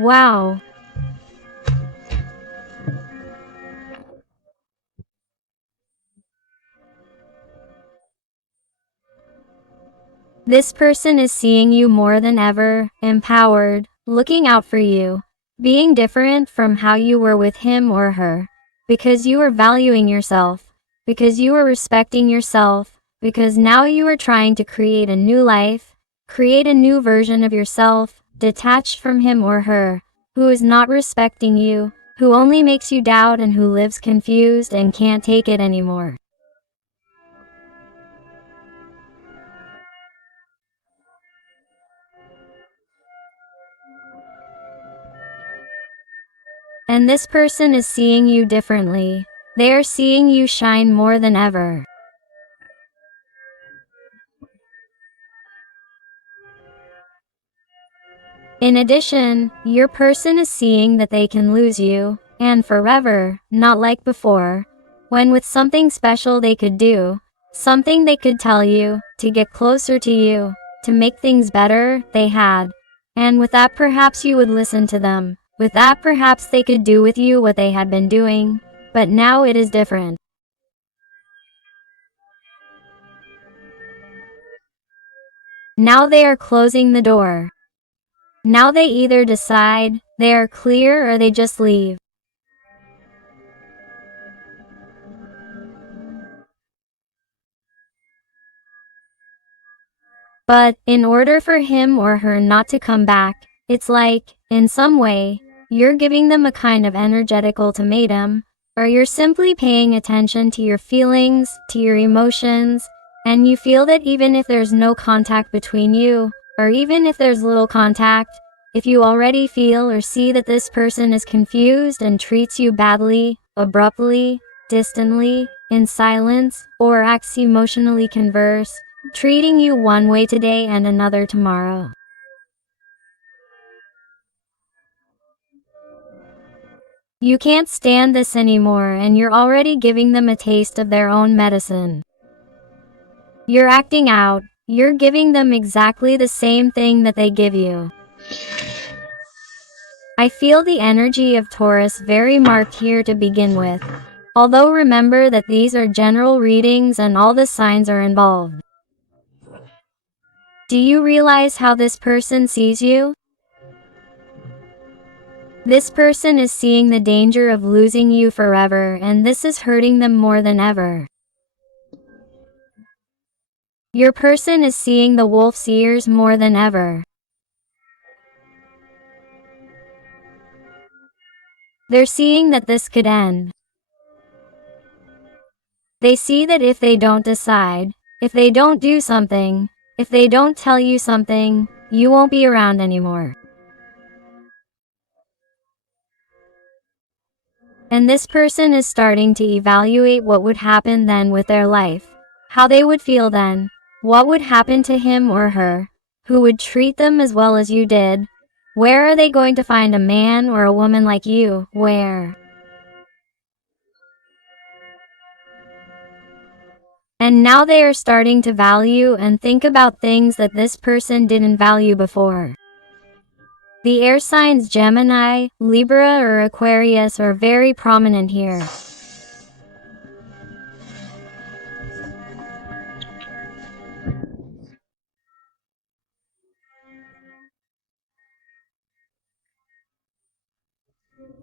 Wow. This person is seeing you more than ever, empowered, looking out for you, being different from how you were with him or her, because you are valuing yourself, because you are respecting yourself, because now you are trying to create a new life, create a new version of yourself, detached from him or her, who is not respecting you, who only makes you doubt and who lives confused and can't take it anymore. And this person is seeing you differently. They are seeing you shine more than ever. In addition, your person is seeing that they can lose you, and forever, not like before, when with something special they could do, something they could tell you, to get closer to you, to make things better, they had. And with that perhaps you would listen to them. With that perhaps they could do with you what they had been doing. But now it is different. Now they are closing the door. Now they either decide, they are clear, or they just leave. But, in order for him or her not to come back, it's like, in some way, you're giving them a kind of energetic ultimatum, or you're simply paying attention to your feelings, to your emotions, and you feel that even if there's no contact between you, or even if there's little contact, if you already feel or see that this person is confused and treats you badly, abruptly, distantly, in silence, or acts emotionally converse, treating you one way today and another tomorrow. You can't stand this anymore and you're already giving them a taste of their own medicine. You're acting out, you're giving them exactly the same thing that they give you. I feel the energy of Taurus very marked here to begin with. Although remember that these are general readings and all the signs are involved. Do you realize how this person sees you? This person is seeing the danger of losing you forever, and this is hurting them more than ever. Your person is seeing the wolf's ears more than ever. They're seeing that this could end. They see that if they don't decide, if they don't do something, if they don't tell you something, you won't be around anymore. And this person is starting to evaluate what would happen then with their life, how they would feel then, what would happen to him or her, who would treat them as well as you did. Where are they going to find a man or a woman like you? Where? And now they are starting to value and think about things that this person didn't value before. The air signs Gemini, Libra, or Aquarius are very prominent here.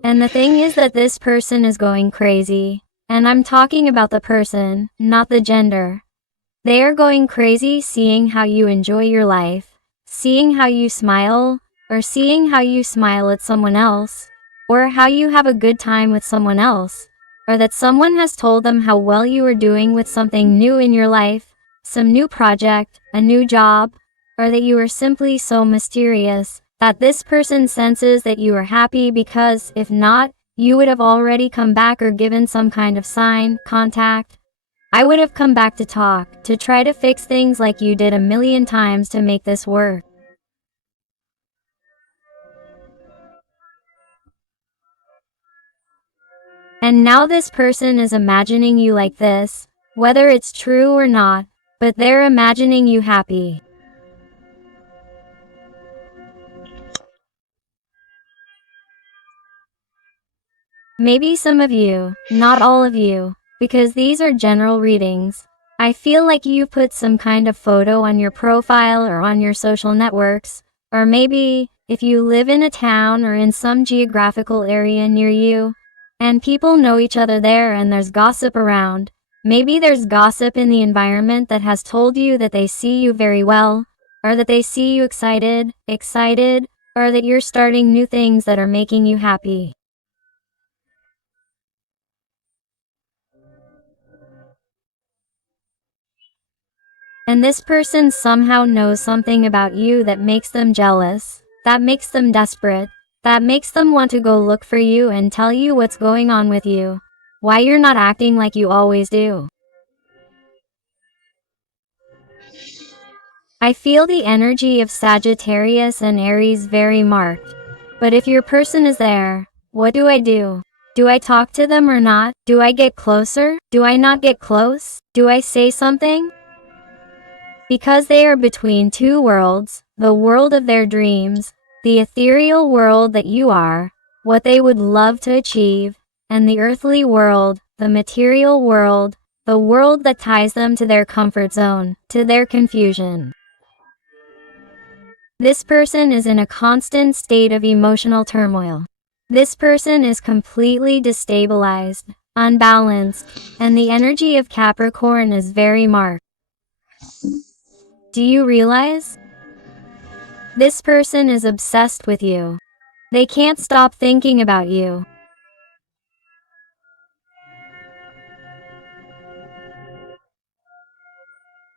And the thing is that this person is going crazy. And I'm talking about the person, not the gender. They are going crazy seeing how you enjoy your life, seeing how you smile, or seeing how you smile at someone else, or how you have a good time with someone else, or that someone has told them how well you are doing with something new in your life, some new project, a new job, or that you are simply so mysterious that this person senses that you are happy because, if not, you would have already come back or given some kind of sign, contact. I would have come back to talk, to try to fix things like you did a million times to make this work. And now this person is imagining you like this, whether it's true or not, but they're imagining you happy. Maybe some of you, not all of you, because these are general readings. I feel like you put some kind of photo on your profile or on your social networks, or maybe, if you live in a town or in some geographical area near you, and people know each other there and there's gossip around, maybe there's gossip in the environment that has told you that they see you very well, or that they see you excited, or that you're starting new things that are making you happy. And this person somehow knows something about you that makes them jealous, that makes them desperate, that makes them want to go look for you and tell you what's going on with you, why you're not acting like you always do. I feel the energy of Sagittarius and Aries very marked. But if your person is there, what do I do? Do I talk to them or not? Do I get closer? Do I not get close? Do I say something? Because they are between two worlds, the world of their dreams, the ethereal world that you are, what they would love to achieve, and the earthly world, the material world, the world that ties them to their comfort zone, to their confusion. This person is in a constant state of emotional turmoil. This person is completely destabilized, unbalanced, and the energy of Capricorn is very marked. Do you realize? This person is obsessed with you. They can't stop thinking about you.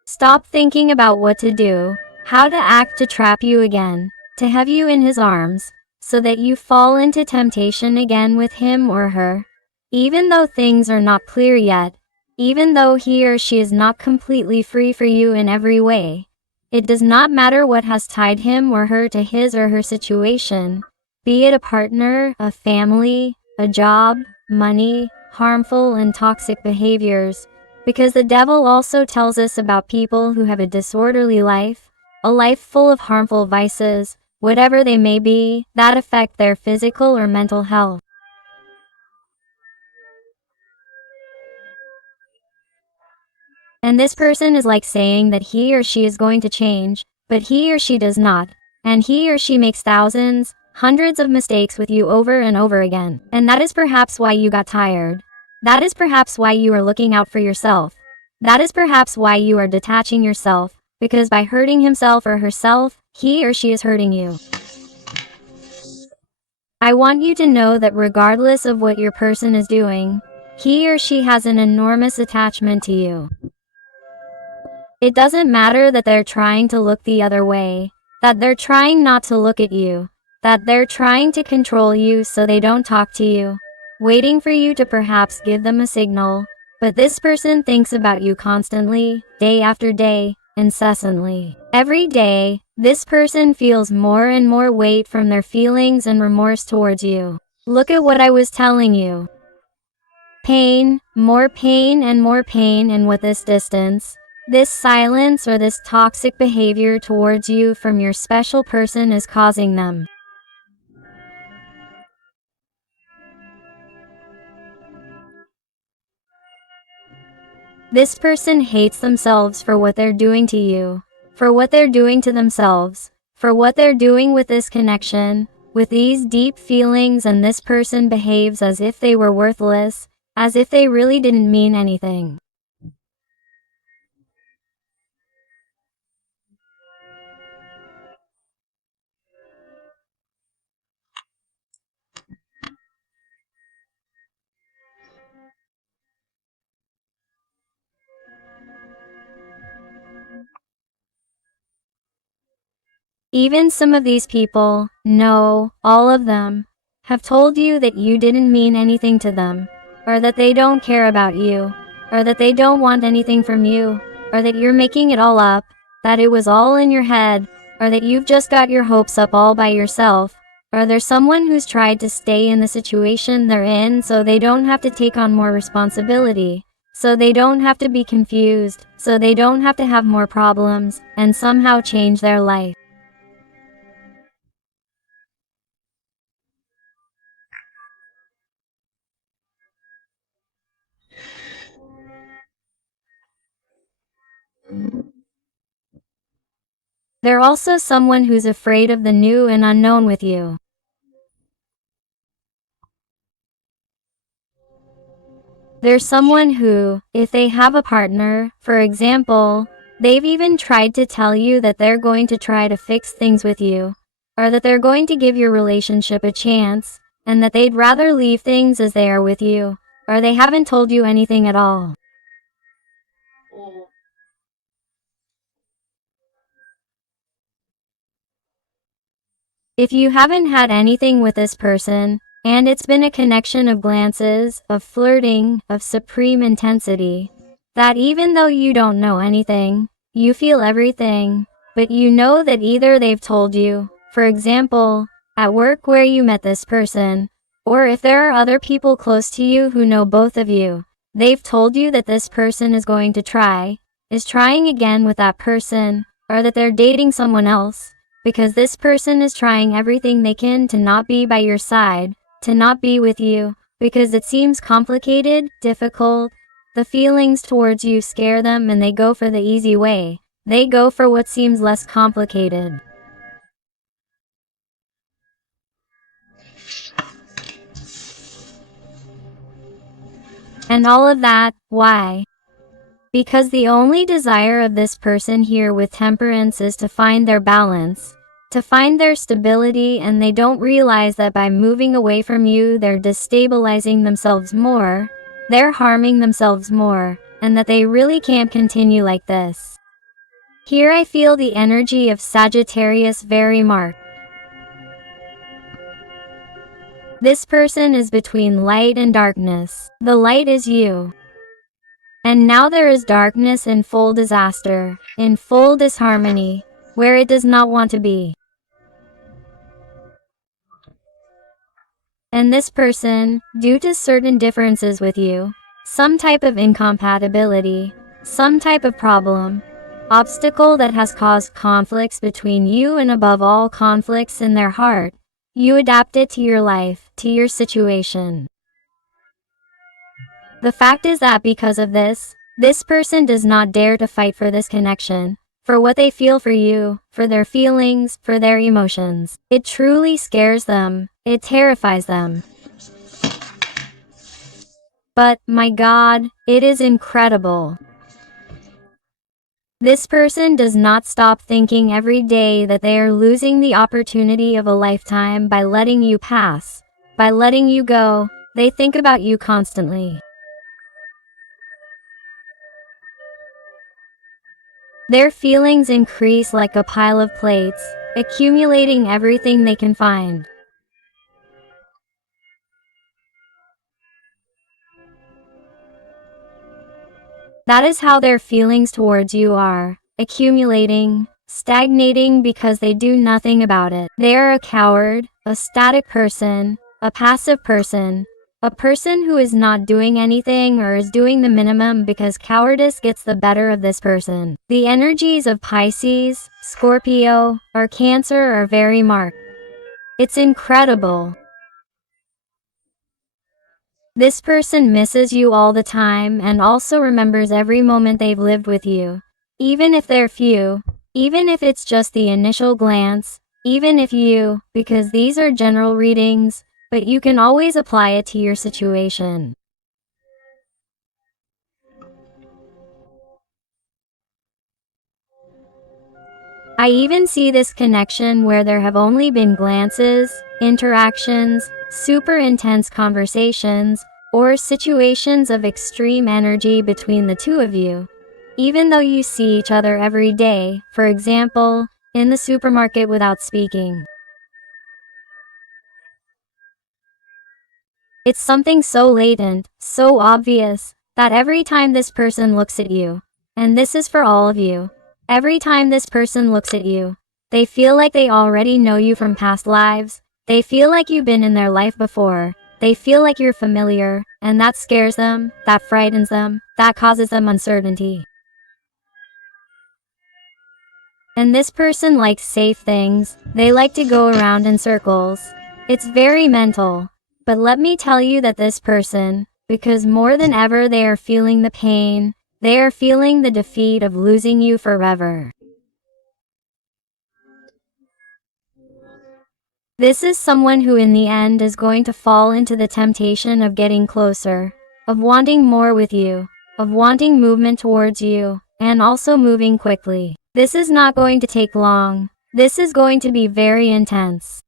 Stop thinking about what to do, how to act to trap you again, to have you in his arms, so that you fall into temptation again with him or her. Even though things are not clear yet, even though he or she is not completely free for you in every way, it does not matter what has tied him or her to his or her situation, be it a partner, a family, a job, money, harmful and toxic behaviors, because the devil also tells us about people who have a disorderly life, a life full of harmful vices, whatever they may be, that affect their physical or mental health. And this person is like saying that he or she is going to change, but he or she does not, and he or she makes thousands, hundreds of mistakes with you over and over again. And that is perhaps why you got tired. That is perhaps why you are looking out for yourself. That is perhaps why you are detaching yourself, because by hurting himself or herself, he or she is hurting you. I want you to know that regardless of what your person is doing, he or she has an enormous attachment to you. It doesn't matter that they're trying to look the other way, that they're trying not to look at you, that they're trying to control you so they don't talk to you, waiting for you to perhaps give them a signal, but this person thinks about you constantly, day after day, incessantly. Every day, this person feels more and more weight from their feelings and remorse towards you. Look at what I was telling you. Pain, and more pain, and with this distance, this silence or this toxic behavior towards you from your special person is causing them. This person hates themselves for what they're doing to you, for what they're doing to themselves, for what they're doing with this connection, with these deep feelings, and this person behaves as if they were worthless, as if they really didn't mean anything. Even some of these people, no, all of them, have told you that you didn't mean anything to them, or that they don't care about you, or that they don't want anything from you, or that you're making it all up, that it was all in your head, or that you've just got your hopes up all by yourself, or there's someone who's tried to stay in the situation they're in so they don't have to take on more responsibility, so they don't have to be confused, so they don't have to have more problems, and somehow change their life. They're also someone who's afraid of the new and unknown with you. They're someone who, if they have a partner, for example, they've even tried to tell you that they're going to try to fix things with you, or that they're going to give your relationship a chance, and that they'd rather leave things as they are with you, or they haven't told you anything at all. If you haven't had anything with this person, and it's been a connection of glances, of flirting, of supreme intensity, that even though you don't know anything, you feel everything, but you know that either they've told you, for example, at work where you met this person, or if there are other people close to you who know both of you, they've told you that this person is going to is trying again with that person, or that they're dating someone else, because this person is trying everything they can to not be by your side, to not be with you, because it seems complicated, difficult. The feelings towards you scare them and they go for the easy way. They go for what seems less complicated. And all of that, why? Because the only desire of this person here with temperance is to find their balance, to find their stability, and they don't realize that by moving away from you they're destabilizing themselves more, they're harming themselves more, and that they really can't continue like this. Here I feel the energy of Sagittarius very marked. This person is between light and darkness. The light is you. And now there is darkness in full disaster, in full disharmony, where it does not want to be. And this person, due to certain differences with you, some type of incompatibility, some type of problem, obstacle that has caused conflicts between you, and above all conflicts in their heart, you adapt it to your life, to your situation. The fact is that because of this person does not dare to fight for this connection, for what they feel for you, for their feelings, for their emotions. It truly scares them. It terrifies them. But, my God, it is incredible. This person does not stop thinking every day that they are losing the opportunity of a lifetime by letting you pass, by letting you go. They think about you constantly. Their feelings increase like a pile of plates, accumulating everything they can find. That is how their feelings towards you are, accumulating, stagnating because they do nothing about it. They are a coward, a static person, a passive person, a person who is not doing anything or is doing the minimum because cowardice gets the better of this person. The energies of Pisces, Scorpio, or Cancer are very marked. It's incredible. This person misses you all the time and also remembers every moment they've lived with you. Even if they're few, even if it's just the initial glance, even if you, because these are general readings, but you can always apply it to your situation. I even see this connection where there have only been glances, interactions, super intense conversations, or situations of extreme energy between the two of you. Even though you see each other every day, for example, in the supermarket without speaking. It's something so latent, so obvious, that every time this person looks at you, and this is for all of you, every time this person looks at you, they feel like they already know you from past lives, they feel like you've been in their life before, they feel like you're familiar, and that scares them, that frightens them, that causes them uncertainty. And this person likes safe things, they like to go around in circles. It's very mental. But let me tell you that this person, because more than ever they are feeling the pain, they are feeling the defeat of losing you forever. This is someone who in the end is going to fall into the temptation of getting closer, of wanting more with you, of wanting movement towards you, and also moving quickly. This is not going to take long. This is going to be very intense.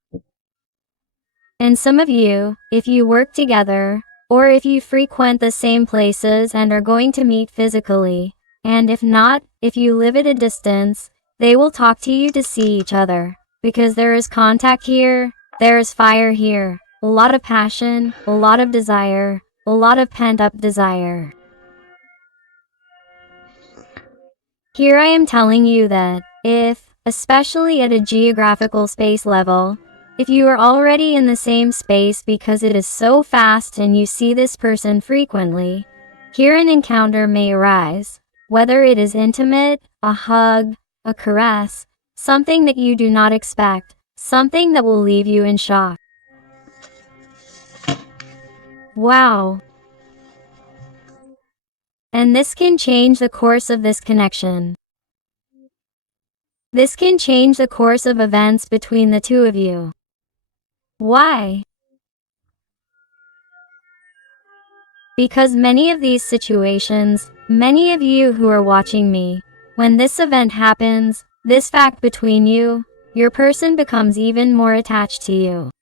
And some of you, if you work together, or if you frequent the same places and are going to meet physically, and if not, if you live at a distance, they will talk to you to see each other. Because there is contact here, there is fire here, a lot of passion, a lot of desire, a lot of pent-up desire. Here I am telling you that if, especially at a geographical space level, if you are already in the same space because it is so fast and you see this person frequently, here an encounter may arise, whether it is intimate, a hug, a caress, something that you do not expect, something that will leave you in shock. Wow. And this can change the course of this connection. This can change the course of events between the two of you. Why? Because many of these situations, many of you who are watching me, when this event happens, this fact between you, your person becomes even more attached to you.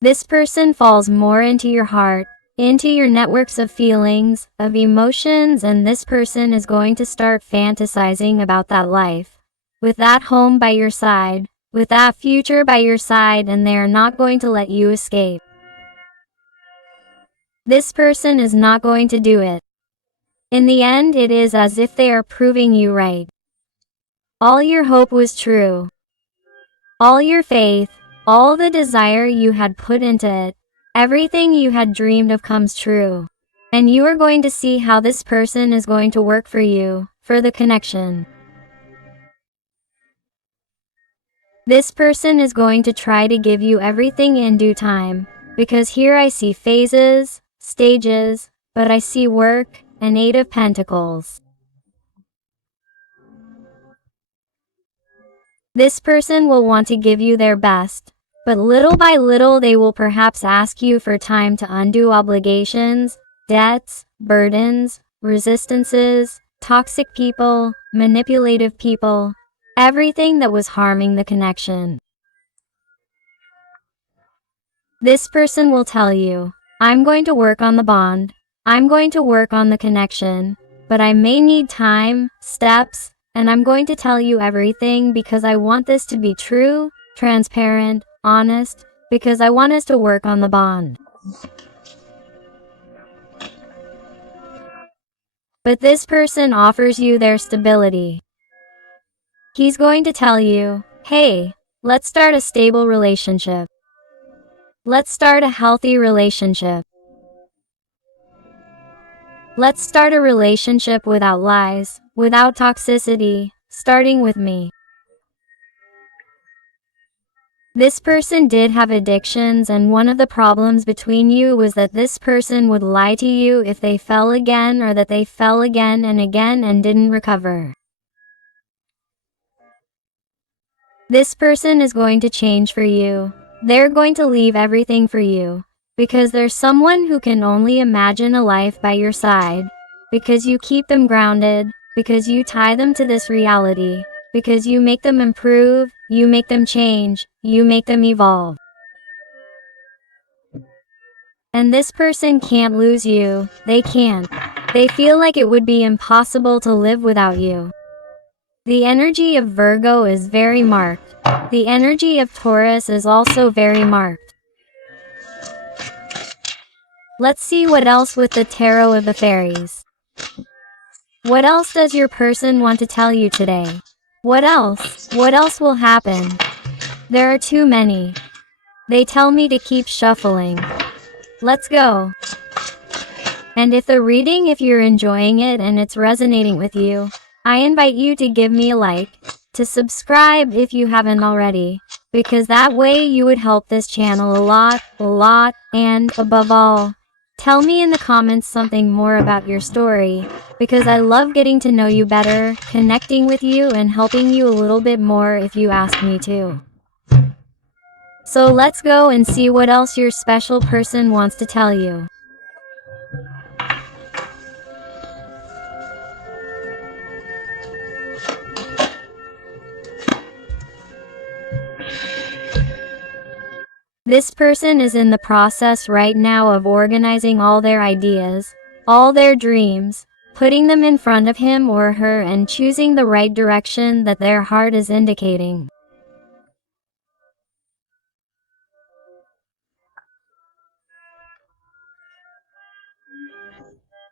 This person falls more into your heart, into your networks of feelings, of emotions, and this person is going to start fantasizing about that life, with that home by your side, with that future by your side, and they are not going to let you escape. This person is not going to do it. In the end, it is as if they are proving you right. All your hope was true. All your faith, all the desire you had put into it, everything you had dreamed of comes true. And you are going to see how this person is going to work for you, for the connection. This person is going to try to give you everything in due time, because here I see phases, stages, but I see work, an 8 of Pentacles. This person will want to give you their best, but little by little they will perhaps ask you for time to undo obligations, debts, burdens, resistances, toxic people, manipulative people, everything that was harming the connection. This person will tell you, I'm going to work on the bond, I'm going to work on the connection, but I may need time, steps, and I'm going to tell you everything because I want this to be true, transparent, honest, because I want us to work on the bond. But this person offers you their stability. He's going to tell you, hey, let's start a stable relationship. Let's start a healthy relationship. Let's start a relationship without lies, without toxicity, starting with me. This person did have addictions, and one of the problems between you was that this person would lie to you if they fell again, or that they fell again and didn't recover. This person is going to change for you. They're going to leave everything for you. Because there's someone who can only imagine a life by your side. Because you keep them grounded. Because you tie them to this reality. Because you make them improve, you make them change, you make them evolve. And this person can't lose you. They can't. They feel like it would be impossible to live without you. The energy of Virgo is very marked. The energy of Taurus is also very marked. Let's see what else with the Tarot of the Fairies. What else does your person want to tell you today? What else? What else will happen? There are too many. They tell me to keep shuffling. Let's go. And if you're enjoying it and it's resonating with you, I invite you to give me a like, to subscribe if you haven't already, because that way you would help this channel a lot, and above all, Tell me in the comments something more about your story, because I love getting to know you better, connecting with you and helping you a little bit more if you ask me to. So let's go and see what else your special person wants to tell you. This person is in the process right now of organizing all their ideas, all their dreams, putting them in front of him or her and choosing the right direction that their heart is indicating.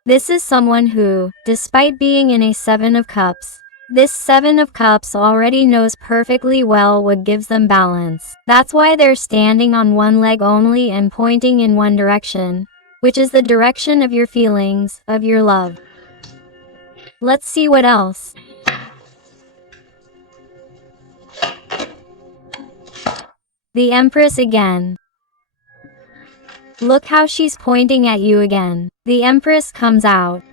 This is someone who, despite being in a Seven of Cups, this Seven of Cups already knows perfectly well what gives them balance. That's why they're standing on one leg only and pointing in one direction, which is the direction of your feelings, of your love. Let's see what else. The Empress again. Look how she's pointing at you again. The Empress comes out.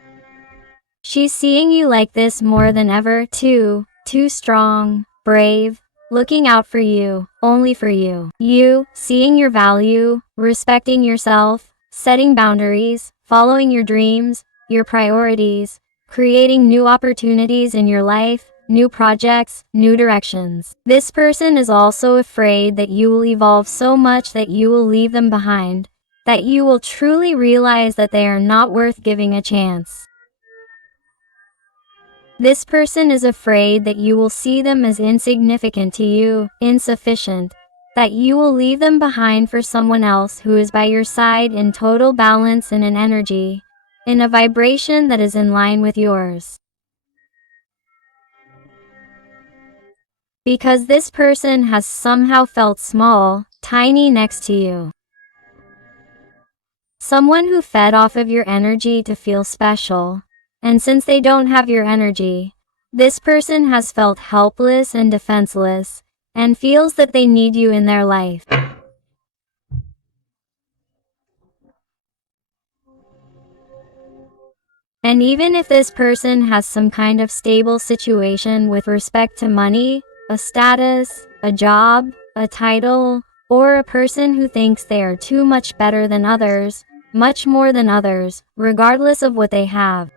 She's seeing you like this more than ever, too strong, brave, looking out for you, only for you. You, seeing your value, respecting yourself, setting boundaries, following your dreams, your priorities, creating new opportunities in your life, new projects, new directions. This person is also afraid that you will evolve so much that you will leave them behind, that you will truly realize that they are not worth giving a chance. This person is afraid that you will see them as insignificant to you, insufficient, that you will leave them behind for someone else who is by your side in total balance and in energy, in a vibration that is in line with yours. Because this person has somehow felt small, tiny next to you. Someone who fed off of your energy to feel special. And since they don't have your energy, this person has felt helpless and defenseless, and feels that they need you in their life. And even if this person has some kind of stable situation with respect to money, a status, a job, a title, or a person who thinks they are too much better than others, much more than others, regardless of what they have.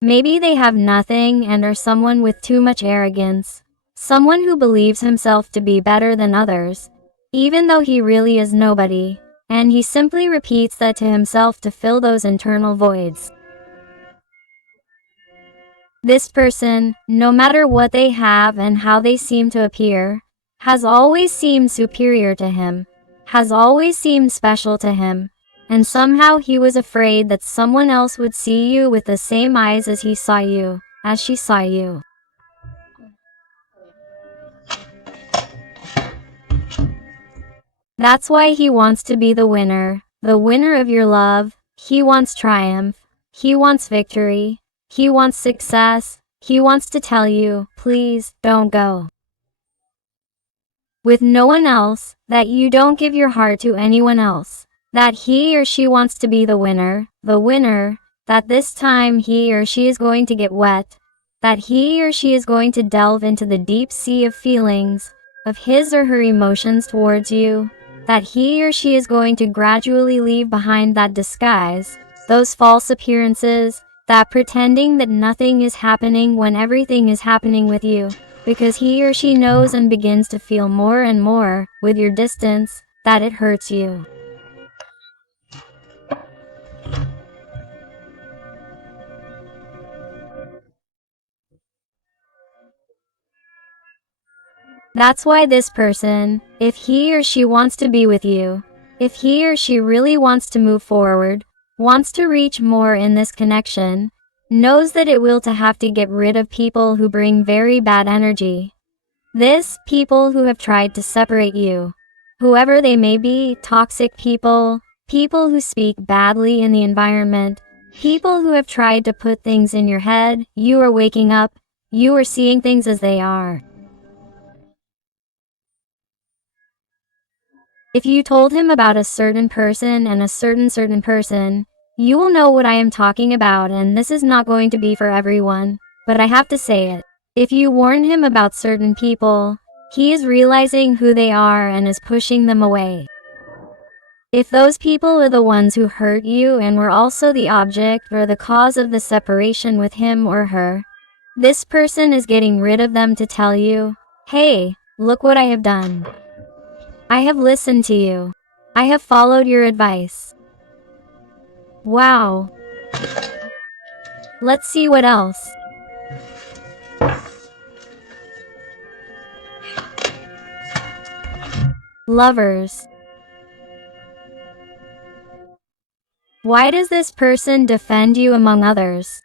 Maybe they have nothing and are someone with too much arrogance, someone who believes himself to be better than others, even though he really is nobody, and he simply repeats that to himself to fill those internal voids. This person, no matter what they have and how they seem to appear, has always seemed superior to him, has always seemed special to him, and somehow he was afraid that someone else would see you with the same eyes as he saw you, as she saw you. That's why he wants to be the winner of your love. He wants triumph, he wants victory, he wants success, he wants to tell you, please, don't go. With no one else, that you don't give your heart to anyone else. That he or she wants to be the winner, that this time he or she is going to get wet, that he or she is going to delve into the deep sea of feelings, of his or her emotions towards you, that he or she is going to gradually leave behind that disguise, those false appearances, that pretending that nothing is happening when everything is happening with you, because he or she knows and begins to feel more and more, with your distance, that it hurts you. That's why this person, if he or she wants to be with you, if he or she really wants to move forward, wants to reach more in this connection, knows that it will to have to get rid of people who bring very bad energy. People who have tried to separate you, whoever they may be, toxic people, people who speak badly in the environment, people who have tried to put things in your head. You are waking up, you are seeing things as they are. If you told him about a certain person and a certain person, you will know what I am talking about, and this is not going to be for everyone, but I have to say it. If you warn him about certain people, he is realizing who they are and is pushing them away. If those people are the ones who hurt you and were also the object or the cause of the separation with him or her, this person is getting rid of them to tell you, hey, look what I have done. I have listened to you. I have followed your advice. Wow. Let's see what else. Lovers. Why does this person defend you among others?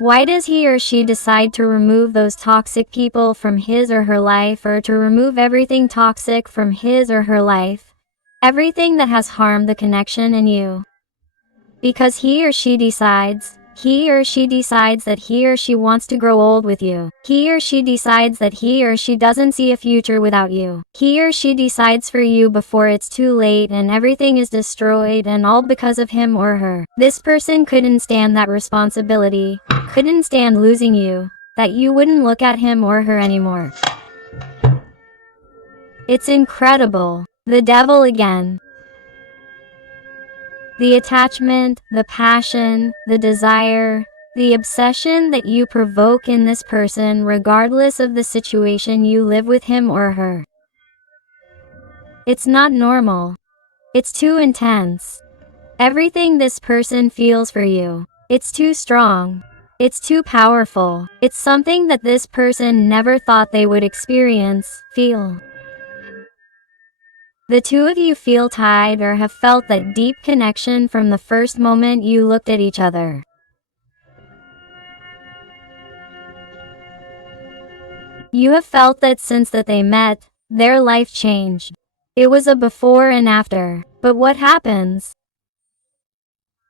Why does he or she decide to remove those toxic people from his or her life, or to remove everything toxic from his or her life? Everything that has harmed the connection in you. Because he or she decides that he or she wants to grow old with you. He or she decides that he or she doesn't see a future without you. He or she decides for you before it's too late and everything is destroyed, and all because of him or her. This person couldn't stand that responsibility, couldn't stand losing you, that you wouldn't look at him or her anymore. It's incredible. The devil again. The attachment, the passion, the desire, the obsession that you provoke in this person regardless of the situation you live with him or her. It's not normal. It's too intense. Everything this person feels for you, it's too strong. It's too powerful. It's something that this person never thought they would experience, feel. The two of you feel tied or have felt that deep connection from the first moment you looked at each other. You have felt that since that they met, their life changed. It was a before and after. But what happens?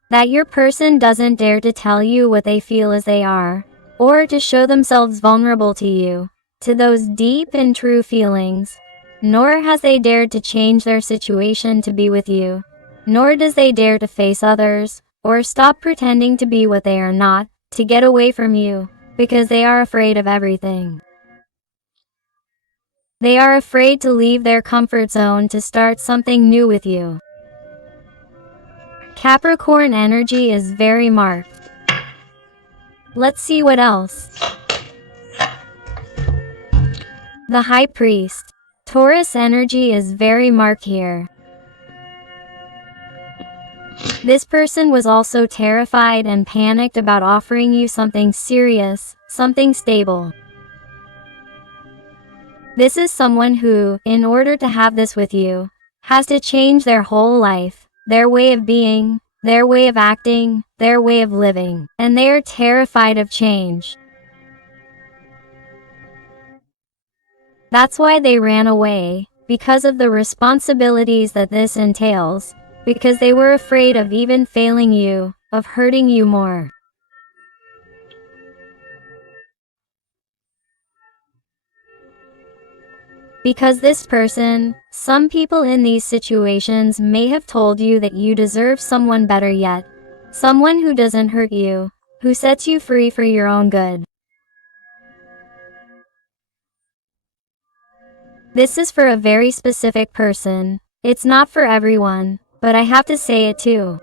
That your person doesn't dare to tell you what they feel as they are, or to show themselves vulnerable to you, to those deep and true feelings. Nor has they dared to change their situation to be with you, nor does they dare to face others, or stop pretending to be what they are not, to get away from you, because they are afraid of everything. They are afraid to leave their comfort zone to start something new with you. Capricorn energy is very marked. Let's see what else. The High Priest. Taurus energy is very marked here. This person was also terrified and panicked about offering you something serious, something stable. This is someone who, in order to have this with you, has to change their whole life, their way of being, their way of acting, their way of living, and they are terrified of change. That's why they ran away, because of the responsibilities that this entails, because they were afraid of even failing you, of hurting you more. Because this person, some people in these situations may have told you that you deserve someone better yet, someone who doesn't hurt you, who sets you free for your own good. This is for a very specific person. It's not for everyone, but I have to say it too.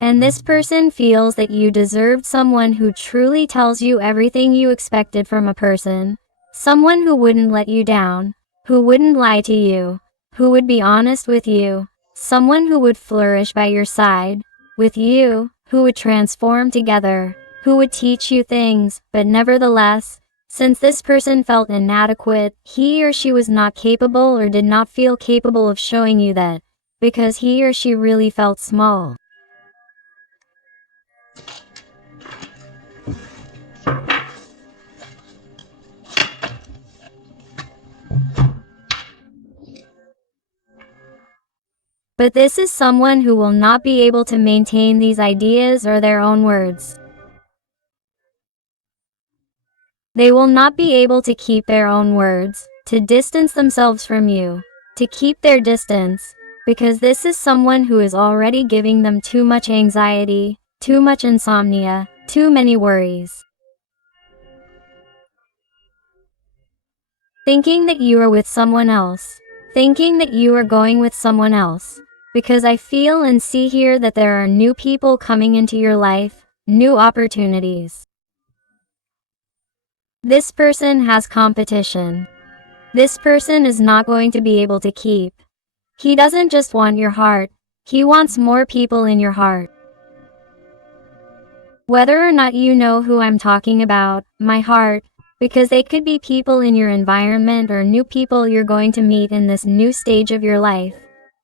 And this person feels that you deserved someone who truly tells you everything you expected from a person, someone who wouldn't let you down, who wouldn't lie to you, who would be honest with you, someone who would flourish by your side, with you, who would transform together, who would teach you things, but nevertheless, since this person felt inadequate, he or she was not capable or did not feel capable of showing you that, because he or she really felt small. But this is someone who will not be able to maintain these ideas or their own words. They will not be able to keep their own words, to distance themselves from you, to keep their distance, because this is someone who is already giving them too much anxiety, too much insomnia, too many worries. Thinking that you are with someone else, thinking that you are going with someone else, because I feel and see here that there are new people coming into your life, new opportunities. This person has competition. This person is not going to be able to keep. He doesn't just want your heart, he wants more people in your heart. Whether or not you know who I'm talking about, my heart, because they could be people in your environment or new people you're going to meet in this new stage of your life.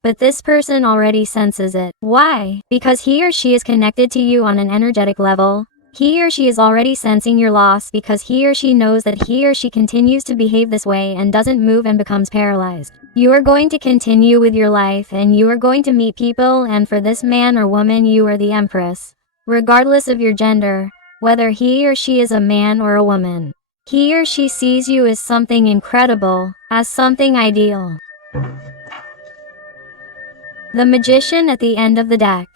But this person already senses it. Why? Because he or she is connected to you on an energetic level. He or she is already sensing your loss because he or she knows that he or she continues to behave this way and doesn't move and becomes paralyzed. You are going to continue with your life and you are going to meet people, and for this man or woman you are the empress. Regardless of your gender, whether he or she is a man or a woman. He or she sees you as something incredible, as something ideal. The Magician at the end of the deck.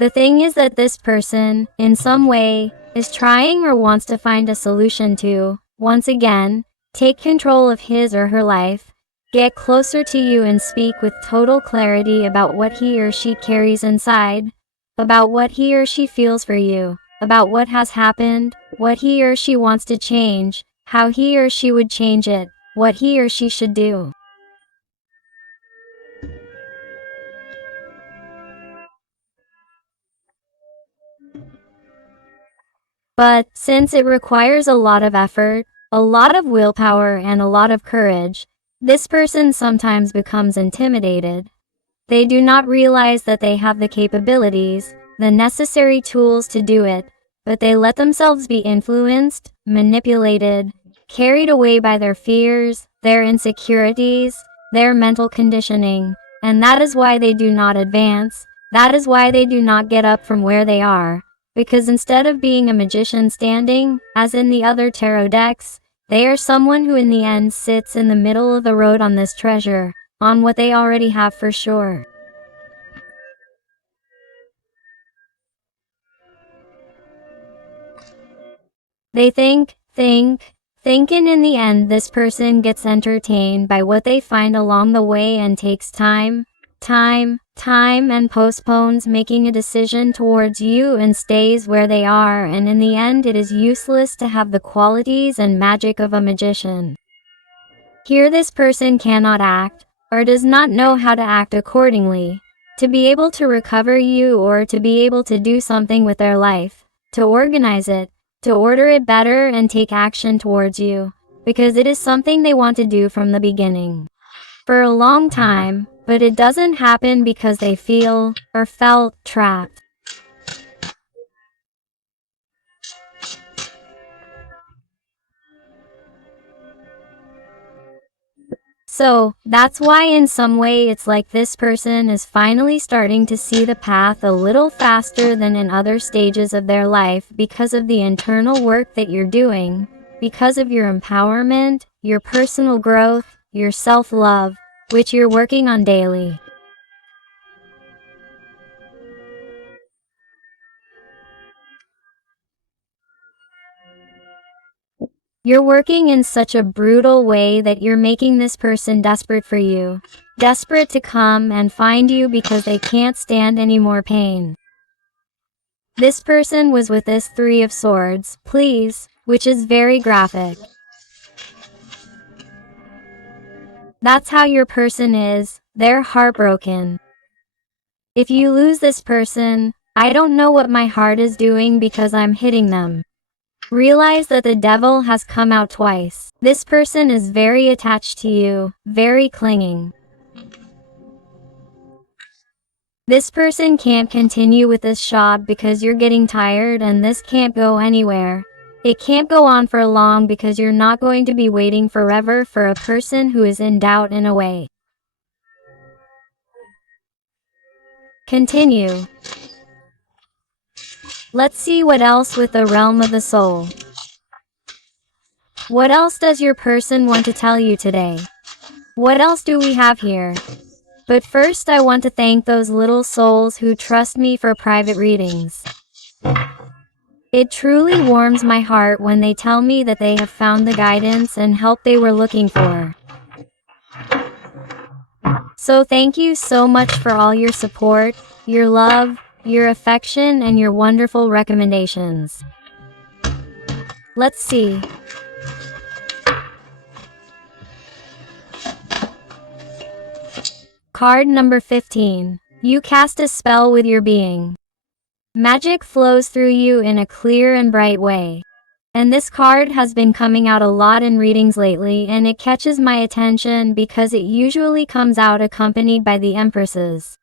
The thing is that this person, in some way, is trying or wants to find a solution to, once again, take control of his or her life, get closer to you and speak with total clarity about what he or she carries inside, about what he or she feels for you, about what has happened, what he or she wants to change, how he or she would change it, what he or she should do. But, since it requires a lot of effort, a lot of willpower and a lot of courage, this person sometimes becomes intimidated. They do not realize that they have the capabilities, the necessary tools to do it, but they let themselves be influenced, manipulated, carried away by their fears, their insecurities, their mental conditioning, and that is why they do not advance, that is why they do not get up from where they are. Because instead of being a magician standing, as in the other tarot decks, they are someone who in the end sits in the middle of the road on this treasure, on what they already have for sure. They think, and in the end this person gets entertained by what they find along the way and takes time, and postpones making a decision towards you and stays where they are, and in the end it is useless to have the qualities and magic of a magician. Here this person cannot act, or does not know how to act accordingly, to be able to recover you or to be able to do something with their life, to organize it, to order it better and take action towards you, because it is something they want to do from the beginning. For a long time, but it doesn't happen because they feel, or felt, trapped. So, that's why in some way it's like this person is finally starting to see the path a little faster than in other stages of their life because of the internal work that you're doing, because of your empowerment, your personal growth, your self-love, which you're working on daily. You're working in such a brutal way that you're making this person desperate for you. Desperate to come and find you because they can't stand any more pain. This person was with this Three of Swords, please, which is very graphic. That's how your person is, they're heartbroken. If you lose this person, I don't know what my heart is doing because I'm hitting them. Realize that the devil has come out twice. This person is very attached to you, very clinging. This person can't continue with this job because you're getting tired, and this can't go anywhere. It can't go on for long because you're not going to be waiting forever for a person who is in doubt in a way. Continue. Let's see what else with the realm of the soul. What else does your person want to tell you today? What else do we have here? But first I want to thank those little souls who trust me for private readings. It truly warms my heart when they tell me that they have found the guidance and help they were looking for. So thank you so much for all your support, your love, your affection, and your wonderful recommendations. Let's see. Card number 15. You cast a spell with your being. Magic flows through you in a clear and bright way. And this card has been coming out a lot in readings lately, and it catches my attention because it usually comes out accompanied by the Empresses.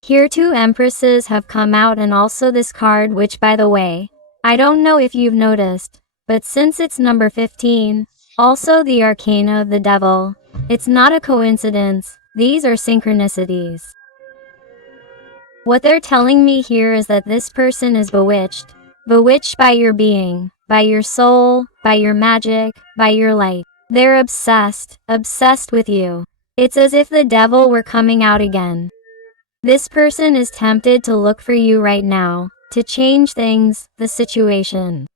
Here 2 Empresses have come out, and also this card, which by the way, I don't know if you've noticed, but since it's number 15, also the Arcana of the Devil, it's not a coincidence, these are synchronicities. What they're telling me here is that this person is bewitched by your being, by your soul, by your magic, by your light. They're obsessed with you. It's as if the devil were coming out again. This person is tempted to look for you right now, to change things, the situation.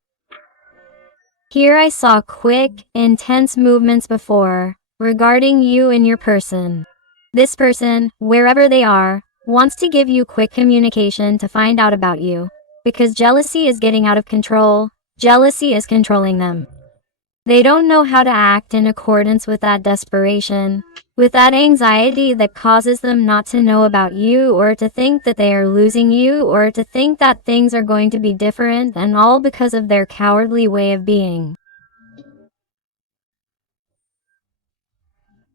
Here I saw quick, intense movements before, regarding you and your person. This person, wherever they are, wants to give you quick communication to find out about you, because jealousy is getting out of control, jealousy is controlling them. They don't know how to act in accordance with that desperation, with that anxiety that causes them not to know about you, or to think that they are losing you, or to think that things are going to be different, and all because of their cowardly way of being.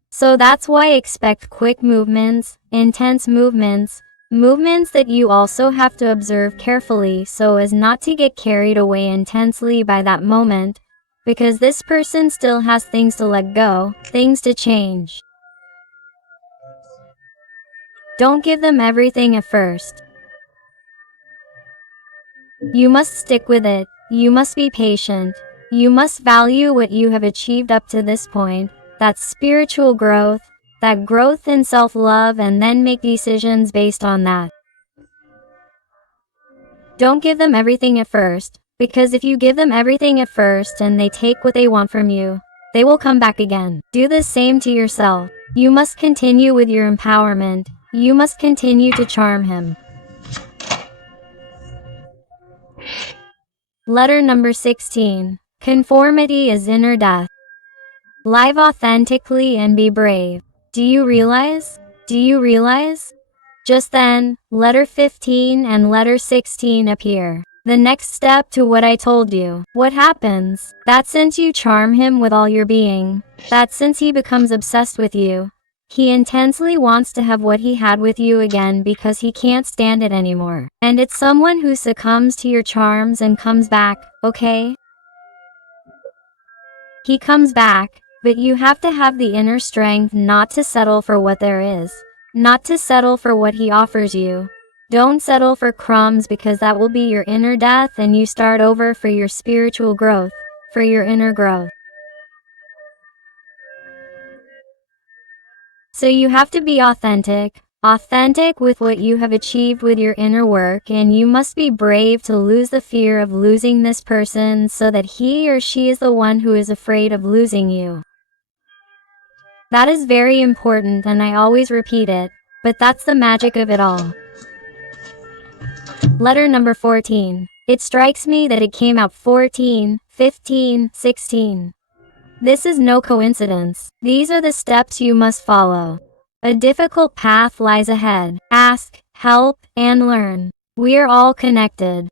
So that's why I expect quick movements, intense movements, movements that you also have to observe carefully so as not to get carried away intensely by that moment, because this person still has things to let go, things to change. Don't give them everything at first. You must stick with it, you must be patient, you must value what you have achieved up to this point, that spiritual growth, that growth in self-love, and then make decisions based on that. Don't give them everything at first, because if you give them everything at first and they take what they want from you, they will come back again. Do the same to yourself. You must continue with your empowerment, you must continue to charm him. Letter number 16. Conformity is inner death. Live authentically and be brave. Do you realize? Do you realize? Just then, letter 15 and letter 16 appear. The next step to what I told you. What happens? That since you charm him with all your being, that since he becomes obsessed with you, he intensely wants to have what he had with you again because he can't stand it anymore. And it's someone who succumbs to your charms and comes back, okay? He comes back, but you have to have the inner strength not to settle for what there is, not to settle for what he offers you. Don't settle for crumbs, because that will be your inner death and you start over for your spiritual growth, for your inner growth. So you have to be authentic with what you have achieved with your inner work, and you must be brave to lose the fear of losing this person so that he or she is the one who is afraid of losing you. That is very important, and I always repeat it, but that's the magic of it all. Letter number 14. It strikes me that it came out 14, 15, 16. This is no coincidence. These are the steps you must follow. A difficult path lies ahead. Ask, help, and learn. We are all connected.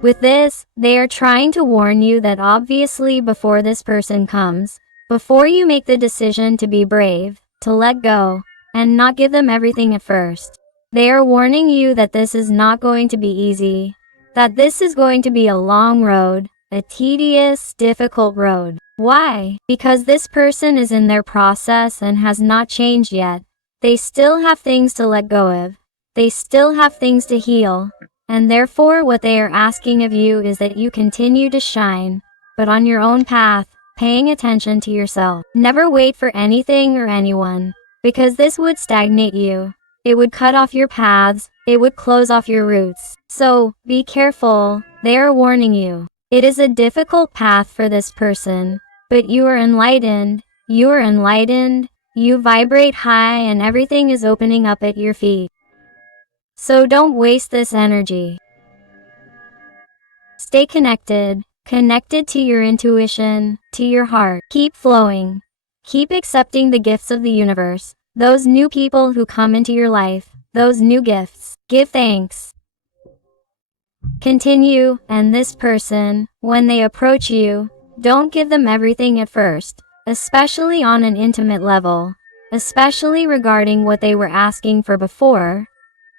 With this, they are trying to warn you that obviously before this person comes, before you make the decision to be brave, to let go, and not give them everything at first, they are warning you that this is not going to be easy, that this is going to be a long road, a tedious, difficult road. Why? Because this person is in their process and has not changed yet. They still have things to let go of. They still have things to heal, and therefore what they are asking of you is that you continue to shine, but on your own path, paying attention to yourself. Never wait for anything or anyone, because this would stagnate you. It would cut off your paths, it would close off your roots. So, be careful, they are warning you. It is a difficult path for this person, but you are enlightened, you vibrate high and everything is opening up at your feet. So don't waste this energy. Stay connected to your intuition, to your heart. Keep flowing. Keep accepting the gifts of the universe. Those new people who come into your life, those new gifts. Give thanks. Continue, and this person, when they approach you, don't give them everything at first, especially on an intimate level, especially regarding what they were asking for before.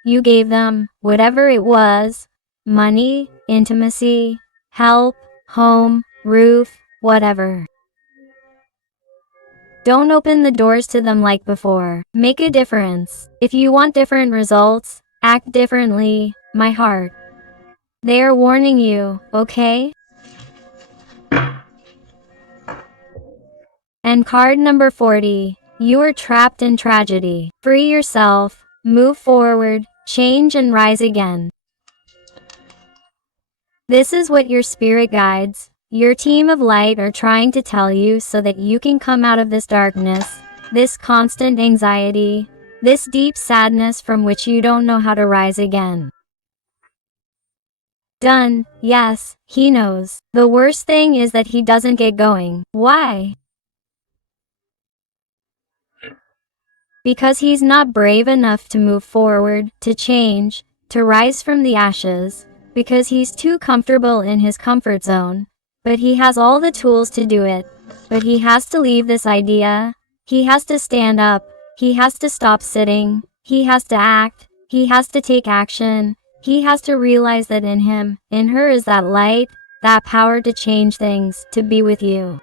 You gave them whatever it was, money, intimacy, help, home, roof, whatever. Don't open the doors to them like before. Make a difference. If you want different results, act differently, my heart. They are warning you, okay? And card number 40. You are trapped in tragedy. Free yourself, move forward, change and rise again. This is what your spirit guides, your team of light are trying to tell you so that you can come out of this darkness, this constant anxiety, this deep sadness from which you don't know how to rise again. Done. Yes, he knows. The worst thing is that he doesn't get going. Why? Because he's not brave enough to move forward, to change, to rise from the ashes, because he's too comfortable in his comfort zone. But he has all the tools to do it. But he has to leave this idea. He has to stand up. He has to stop sitting. He has to act. He has to take action. He has to realize that in him, in her is that light, that power to change things, to be with you.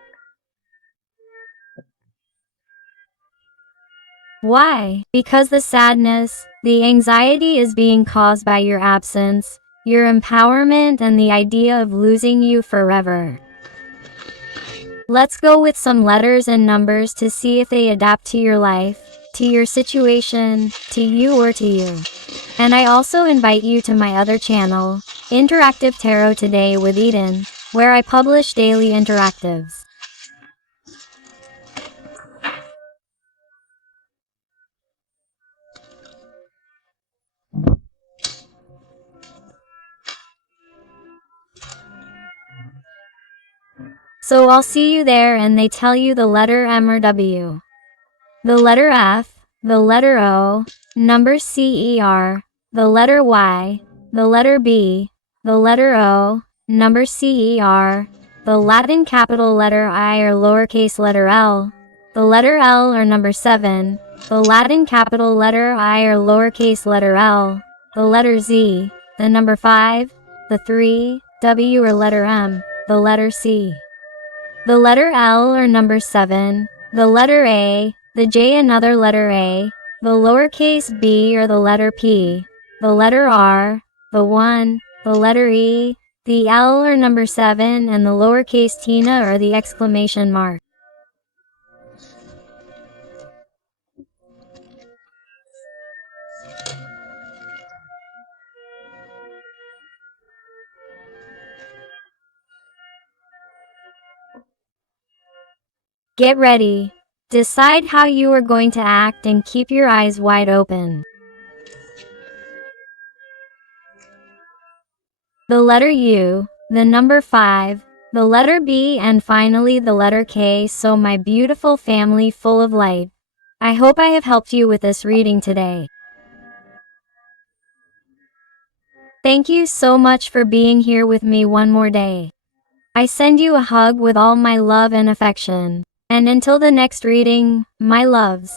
Why? Because the sadness, the anxiety is being caused by your absence, your empowerment and the idea of losing you forever. Let's go with some letters and numbers to see if they adapt to your life, to your situation, to you or to you. And I also invite you to my other channel, Interactive Tarot Today with Eden, where I publish daily interactives. So I'll see you there and they tell you the letter M or W. The letter F, the letter O, number CER, the letter Y, the letter B, the letter O, number CER, the Latin capital letter I or lowercase letter L, the letter L or number 7, the Latin capital letter I or lowercase letter L, the letter Z, the number 5, the 3, W or letter M, the letter C. The letter L or number 7, the letter A, the J another letter A, the lowercase b or the letter P, the letter R, the 1, the letter E, the L or number 7 and the lowercase Tina or the exclamation mark. Get ready. Decide how you are going to act and keep your eyes wide open. The letter U, the number 5, the letter B and finally the letter K. So my beautiful family full of light, I hope I have helped you with this reading today. Thank you so much for being here with me one more day. I send you a hug with all my love and affection. And until the next reading, my loves.